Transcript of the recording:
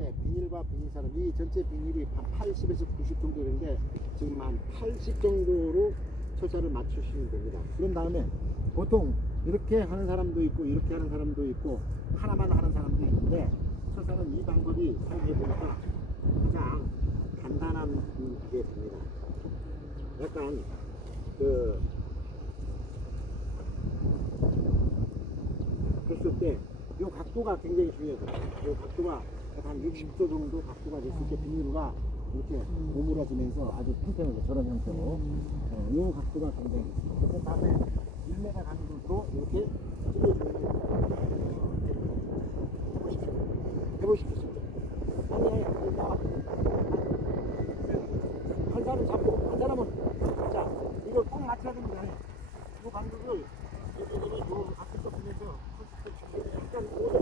되는데 비닐과 비닐 사람 이 전체 비닐이 한 80에서 90 정도 되는데 지금 한 80 정도로 철사를 맞추시면 됩니다. 그런 다음에 보통 이렇게 하는 사람도 있고 이렇게 하는 사람도 있고 하나만 하는 사람도 있는데 철사는 이 방법이 사용해 보니까 가장 간단한 게 됩니다. 약간 그 됐을 때 이 각도가 굉장히 중요해요. 이 각도가 한 60도 정도 각도가 됐을 때 비닐가 이렇게 오므라지면서 아주 팽팽하게 저런 형태로. 어, 이 각도가 굉장히 좋습니다. 그 다음에 1m 간격으로 이렇게 자, 이걸 꼭 맞춰야 됩니다. 이 간격을, 이렇게 요 각도 보면서, 약간 오래